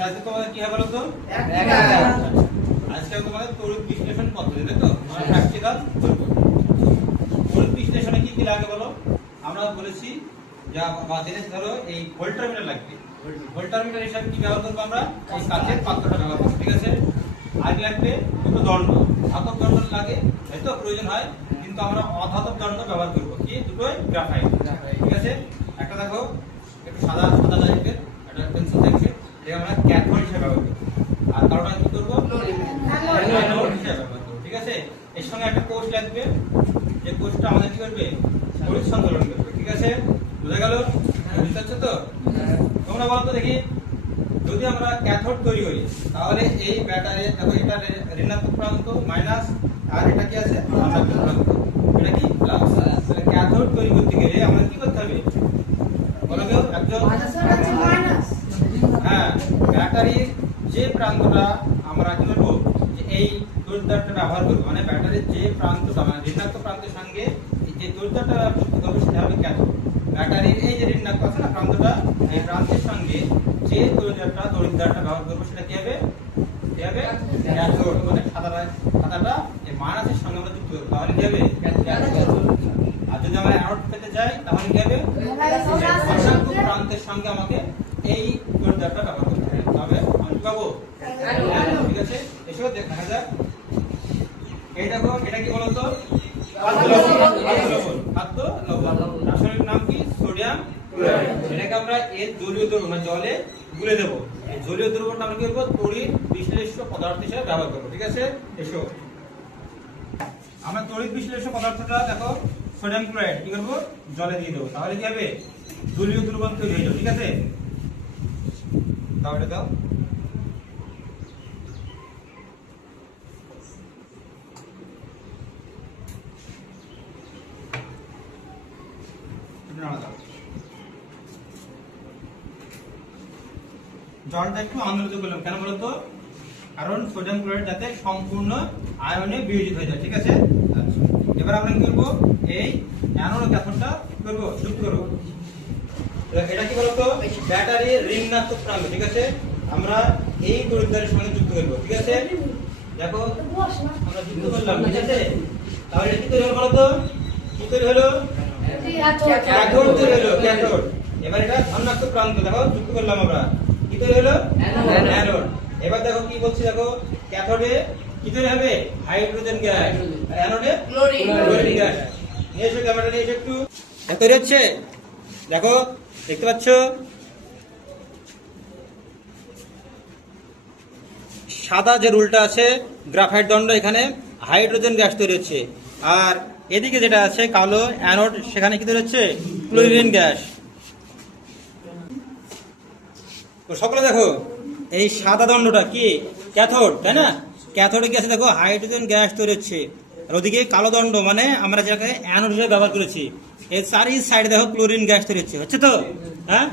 আচ্ছা আজকে তোমাদের কি হবে বলো তো? আজকে তোমাদের তড়িৎ বিশ্লেষণ পদ্ধতি, তাই তো? আমরা প্র্যাকটিক্যাল করব। তড়িৎ বিশ্লেষণে কি কি লাগে বলো? আমরা বলেছি যা আমাদের ধরো এই ভোল্টমিটার লাগবে। ভোল্টমিটার হিসাবে কি ব্যবহার করব আমরা? এই কাচের পাত্রটা ব্যবহার করব, ঠিক আছে? আর লাগবে দুটো দণ্ড, ধাতব দণ্ড লাগে, তাই তো প্রয়োজন হয়, কিন্তু আমরা অধাতব দণ্ড ব্যবহার করব। কি দুটোই গ্রাফাইট, ঠিক আছে? একটা দেখো একটু সাদা সাদা টাইপের একটা পেন্সিল থাকবে, এটা আমরা ক্যাথোড হিসেবে ব্যবহার করব। আর কারোটা কি করব? অ্যানোড হিসেবে ব্যবহার করব, ঠিক আছে? এর সঙ্গে একটা কোষ লাগবে, যে কোষটা আমাদের কি করবে? তড়িৎ সঞ্চালন করবে, ঠিক আছে? বুঝা গেল? বুঝতে পারছো তো? তোমরা বলো তো দেখি, যদি আমরা ক্যাথোড তৈরি করি তাহলে এই ব্যাটারি দেখো, এটা ঋণাত্মক প্রান্ত মাইনাস, আর এটা কি আছে? ধনাত্মক প্রান্ত, এটা কি প্লাস। তাহলে ক্যাথোড তৈরি করতে গেলে আমাদের কি করতে হবে বলো কেউ একজন? হ্যাঁ, ব্যাটারির যে প্রান্তটা আমরা কি করবো, যে এই তড়িৎদ্বারটা ব্যবহার করবো, মানে ব্যাটারির যে প্রান্তটা মানে ঋণাত্মক প্রান্তের সঙ্গে যে তড়িৎদ্বারটা যুক্ত করবো সেটা হবে ক্যাথোড। ব্যাটারির এই যে ঋণাত্মক আছে না প্রান্তটা, এই প্রান্তের সঙ্গে যে তড়িৎদ্বারটা ব্যবহার করবো সেটা কি হবে? কি হবে? ক্যাথোড। মানে খাতাটা এই মাইনাসের সঙ্গে আমরা যুক্ত করবো, তাহলে কি হবে? ক্যাথোড। আর যদি আমরা অ্যানোড পেতে যাই তাহলে কি হবে? ধনাত্মক প্রান্তের সঙ্গে আমাকে এই তড়িৎদ্বারটা ব্যবহার করতে হবে, তবে আমি পাবো অ্যানোড, ঠিক আছে? এসব দেখা যাক। এই দেখো, এটা কি বলতো? খাদ্য লবণ। রাসায়নিক নাম কি? Sodium chloride. এটাকে আমরা এর জলীয় দ্রবণ মানে জলে গুলে দেব। এই জলীয় দ্রবণটা আমরা কি করব? তড়িৎ বিশ্লেষ্য পদার্থ হিসেবে ব্যবহার করব, ঠিক আছে? এসো আমরা তড়িৎ বিশ্লেষ্য পদার্থটা দেখো সোডিয়াম ক্লোরাইড কি করব? জলে দিয়ে দেবো, তাহলে কি হবে? জলীয় দ্রবণ তৈরি হয়ে যাবে, ঠিক আছে? দাও এটা দাও। জলটা একটু আন্দোলিত করলাম, কেন বলতো? কারণ সোডিয়াম ক্লোরাইড যাতে সম্পূর্ণ আয়নে বিয়োজিত হয়ে যায়, ঠিক আছে? আচ্ছা, এবার আমরা কি করবো? এই অ্যানোড ও ক্যাথোডটা করবো, যুক্ত করবো। এটা কি বলতো? ব্যাটারির ঋণাত্মক প্রান্ত, ঠিক আছে? আমরা এই তড়িৎদ্বারের সঙ্গে যুক্ত করবো, ঠিক আছে? দেখো আমরা যুক্ত করলাম, ঠিক আছে? তাহলে কি তৈরি হলো বলতো? কি তৈরি হলো? ক্যাথোড তৈরি হলো, ক্যাথোড। এবার এটা ধনাত্মক প্রান্ত, দেখো যুক্ত করলাম আমরা, কি তৈরি হলো? অ্যানোড। এবার দেখো কি বলছি, দেখো ক্যাথোডে কি তৈরি হবে? হাইড্রোজেন গ্যাস, আর অ্যানোডে ক্লোরিন গ্যাস। নিয়ে এসো ক্যামেরাটা, নিয়ে এসো একটু। তৈরি হচ্ছে, দেখো দেখতে পাচ্ছ? সাদা যে রুলটা আছে গ্রাফাইট দণ্ড, এখানে হাইড্রোজেন গ্যাস তৈরি হচ্ছে, আর এদিকে যেটা আছে কালো অ্যানোড, সেখানে কি তৈরি হচ্ছে? Chlorine gas. তো সকলে দেখো, এই সাদা দণ্ডটা কি? ক্যাথোড, তাই না? ক্যাথোডে কি আছে? দেখো হাইড্রোজেন গ্যাস তৈরি হচ্ছে, আর ওদিকে কালো দণ্ড মানে আমরা যেটাকে অ্যানোড হিসেবে ব্যবহার করেছি, এর চারি সাইডে দেখো ক্লোরিন গ্যাস তৈরি হচ্ছে, হচ্ছে তো? হ্যাঁ,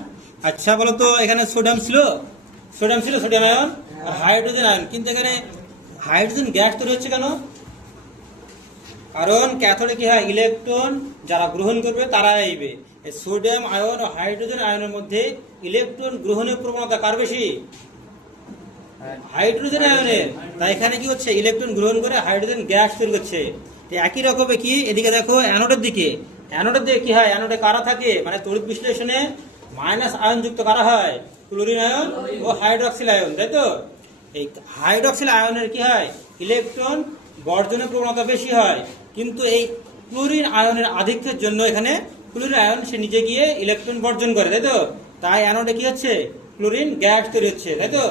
আচ্ছা বলো তো, এখানে সোডিয়াম ছিল, সোডিয়াম আয়ন আর হাইড্রোজেন আয়ন, কিন্তু এখানে হাইড্রোজেন গ্যাস তৈরি হচ্ছে কেন? কারণ ক্যাথোডে কি হয়? ইলেকট্রন যারা গ্রহণ করবে তারা আইবে। এই সোডিয়াম আয়ন ও হাইড্রোজেন আয়নের মধ্যে ইলেকট্রন গ্রহণের প্রবণতা কার বেশি? হাইড্রোজেন আয়নের। তাই এখানে কি হচ্ছে? ইলেকট্রন গ্রহণ করে হাইড্রোজেন গ্যাস তৈরি করছে। একই রকমে কি এদিকে দেখো অ্যানোডের দিকে, অ্যানোডের দিকে কি হয়? অ্যানোডে কারা থাকে? মানে তড়িৎ বিশ্লেষণে মাইনাস আয়ন যুক্ত কারা হয়? ক্লোরিন আয়ন ও হাইড্রক্সিল আয়ন, তাই তো? এই হাইড্রক্সিল আয়নের কি হয়? ইলেকট্রন বর্জনের প্রবণতা বেশি হয়, কিন্তু এই ক্লোরিন আয়নের আধিক্যের জন্য এখানে ক্লোরিন আয়ন সে নিজে গিয়ে ইলেকট্রন বর্জন করে, তাই তো? তাই অ্যানোডে কি হচ্ছে? ক্লোরিন গ্যাস তৈরি হচ্ছে, তাই তো?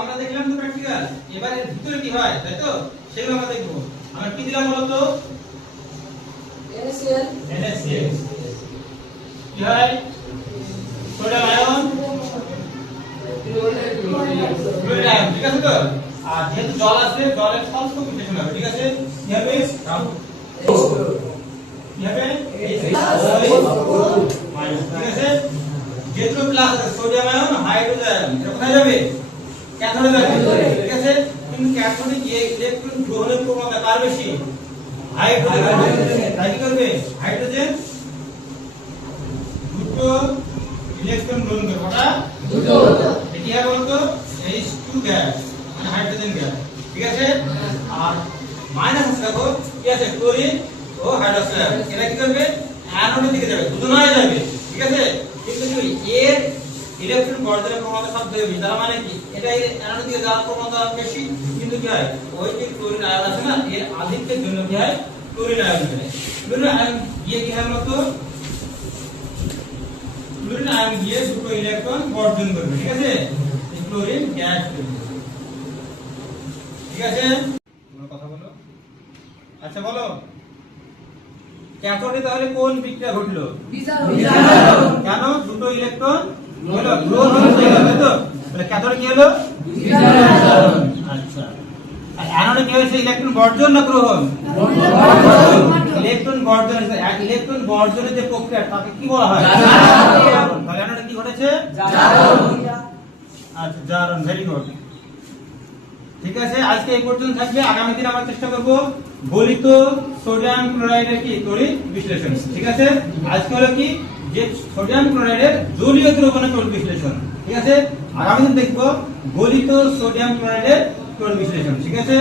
আমরা দেখলাম তো প্র্যাকটিক্যাল, এবারে ভিতরে কি হয়, তাই তো? সেগুলো আমরা দেখব। আমরা কি দিলাম বলতো? NaCl কি হয়? সোডিয়াম আয়ন, ক্লোরিন আয়ন, ঠিক আছে তো? আর যেহেতু জল আছে, জলের স্বল্প বিশ্লেষণ হবে, ঠিক আছে? কি হবে? কি হবে? ঠিক আছে? যেহেতু প্লাস আছে, সোডিয়াম আয়ন, হাইড্রোজেন আয়ন, এটা কোথায় যাবে? ক্যাথোডে যাবে, ঠিক আছে? কিন্তু ক্যাথোডে গিয়ে ইলেকট্রন গ্রহণের প্রবণতা কার বেশি? হাইড্রোজেন। তাই কি করবে? হাইড্রোজেন দুটো ইলেকট্রন গ্রহণ করবে, কটা? দুটো। এটি হবে বলতো টু গ্যাস মানে হাইড্রোজেন গ্যাস, ঠিক আছে। আর মাইনাস আছে দেখো কি আছে ক্লোরিন ও হাইড্রোক্সাইড, এটা কি করবে অ্যানোডের দিকে যাবে, দুজনায় যাবে, ঠিক আছে। কিন্তু কি এর ইলেকট্রন বর্জনের প্রবণতা সবথেকে বেশি, তার মানে কি এটা অ্যানোডের দিকে যাওয়ার প্রবণতা বেশি, কিন্তু কি হয় ওই যে ক্লোরিন আয়ন আছে না এর আধিক্যের জন্য কি হয় ক্লোরিন আয়ন হয়, ক্লোরিন আয়ন গিয়ে কি হয় বলতো ক্লোরিন আয়ন গিয়ে দুটো ইলেকট্রন বর্জন করবে, ঠিক আছে, ক্লোরিন গ্যাস তৈরি করবে, ঠিক আছে। তোমরা কথা বলো। আচ্ছা বলো ক্যাথোডে তাহলে কোন বিক্রিয়া ঘটলো? বিজারণ। কেন? দুটো ইলেকট্রন হলো গ্রহণ হয়ে গেল, তাই তো? তাহলে ক্যাথোডে কি হলো? বিজারণ। আচ্ছা। আর অ্যানোডে কি হয়েছে ইলেকট্রন বর্জন না গ্রহণ? বর্জন। ইলেকট্রন বর্জন, ইলেকট্রন বর্জনের যে প্রক্রিয়া তাকে কি বলা হয়? জারণ। তাহলে অ্যানোডে কি ঘটেছে? জারণ। আচ্ছা জারণ, ভেরি গুড, ঠিক আছে। আজকে এই পর্যন্ত থাকবে, আগামী দিন আমরা চেষ্টা করব গলিত সোডিয়াম ক্লোরাইডের কি তড়িৎ বিশ্লেষণ, ঠিক আছে। আজকে হলো কি যে সোডিয়াম ক্লোরাইডের জলীয় দ্রবণের তড়িৎ বিশ্লেষণ, ঠিক আছে। আগামী দিন দেখব গলিত সোডিয়াম ক্লোরাইডের তড়িৎ বিশ্লেষণ, ঠিক আছে।